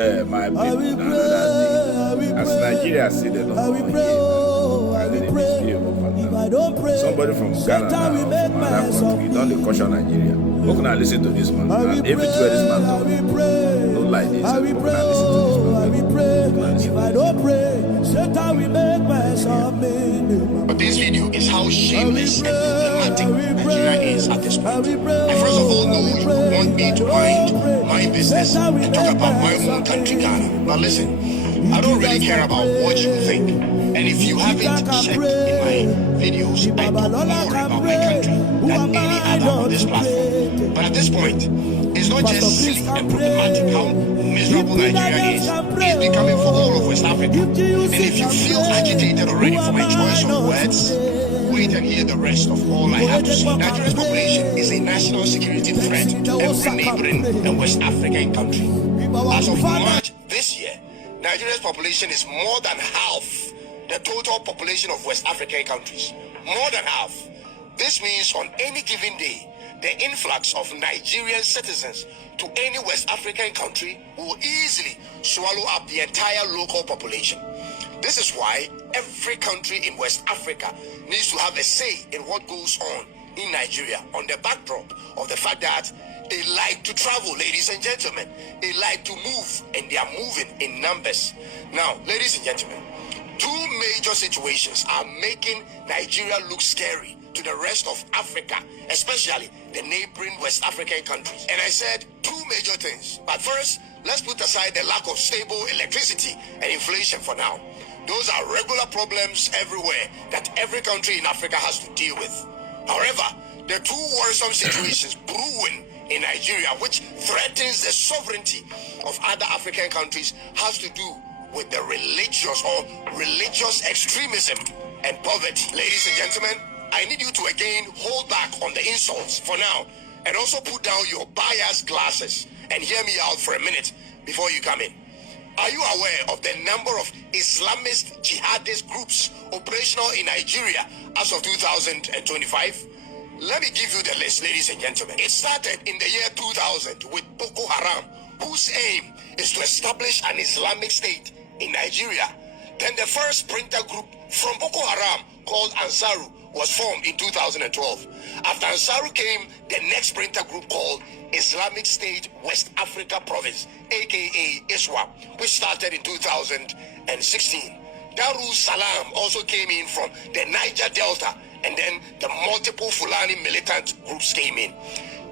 My people, another day. As Nigeria see the number one here, I let it misbehave. Somebody from Ghana now, from another country, don't caution Nigeria. Who can I listen to this man? And everywhere this man talk, no like this. Who can I listen to this man? If I don't pray, Satan will make mess of me. But this video is how shameless and problematic Nigeria is at this point. I first of all know you want me to mind my business and talk about my own country, Ghana. But listen, I don't really care about what you think. And if you haven't checked in my videos, I talk more about my country than any other on this platform. But at this point, it's not just silly and problematic how miserable Nigeria is. It's becoming for all of West Africa. And if you feel agitated already for my choice of words, wait and hear the rest of all I have to say. Nigeria's population is a national security threat to every neighboring and West African country. As of March this year, Nigeria's population is more than half the total population of West African countries. More than half. This means on any given day, the influx of Nigerian citizens to any West African country will easily swallow up the entire local population. This is why every country in West Africa needs to have a say in what goes on in Nigeria, on the backdrop of the fact that they like to travel, ladies and gentlemen. They like to move, and they are moving in numbers. Now, ladies and gentlemen, two major situations are making Nigeria look scary to the rest of Africa, especially the neighboring West African countries. And I said two major things. But first, let's put aside the lack of stable electricity and inflation for now. Those are regular problems everywhere that every country in Africa has to deal with. However, the two worrisome situations brewing in Nigeria, which threatens the sovereignty of other African countries, has to do with the religious extremism and poverty. Ladies and gentlemen, I need you to again hold back on the insults for now, and also put down your bias glasses and hear me out for a minute before you come in. Are you aware of the number of Islamist jihadist groups operational in Nigeria as of 2025? Let me give you the list, ladies and gentlemen. It started in the year 2000 with Boko Haram, whose aim is to establish an Islamic state in Nigeria. Then the first splinter group from Boko Haram, called Ansaru, was formed in 2012. After Ansaru came the next splinter group called Islamic State West Africa Province, aka ISWAP, which started in 2016. Darul Salam also came in from the Niger Delta, and then the multiple Fulani militant groups came in.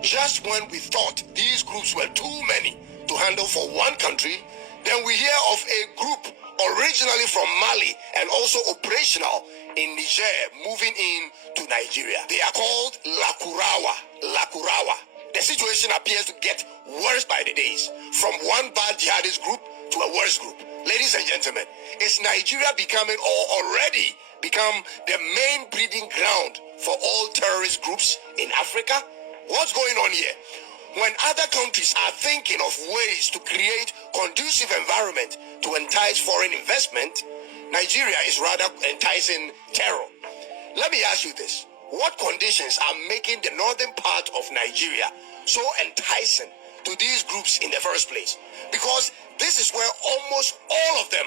Just when we thought these groups were too many to handle for one country, then we hear of a group originally from Mali and also operational in Niger moving in to Nigeria. They are called Lakurawa. The situation appears to get worse by the days, from one bad jihadist group to a worse group. Ladies and gentlemen, is Nigeria becoming, or already become, the main breeding ground for all terrorist groups in Africa? What's going on here? When other countries are thinking of ways to create conducive environment to entice foreign investment, Nigeria is rather enticing terror. Let me ask you this. What conditions are making the northern part of Nigeria so enticing to these groups in the first place? Because this is where almost all of them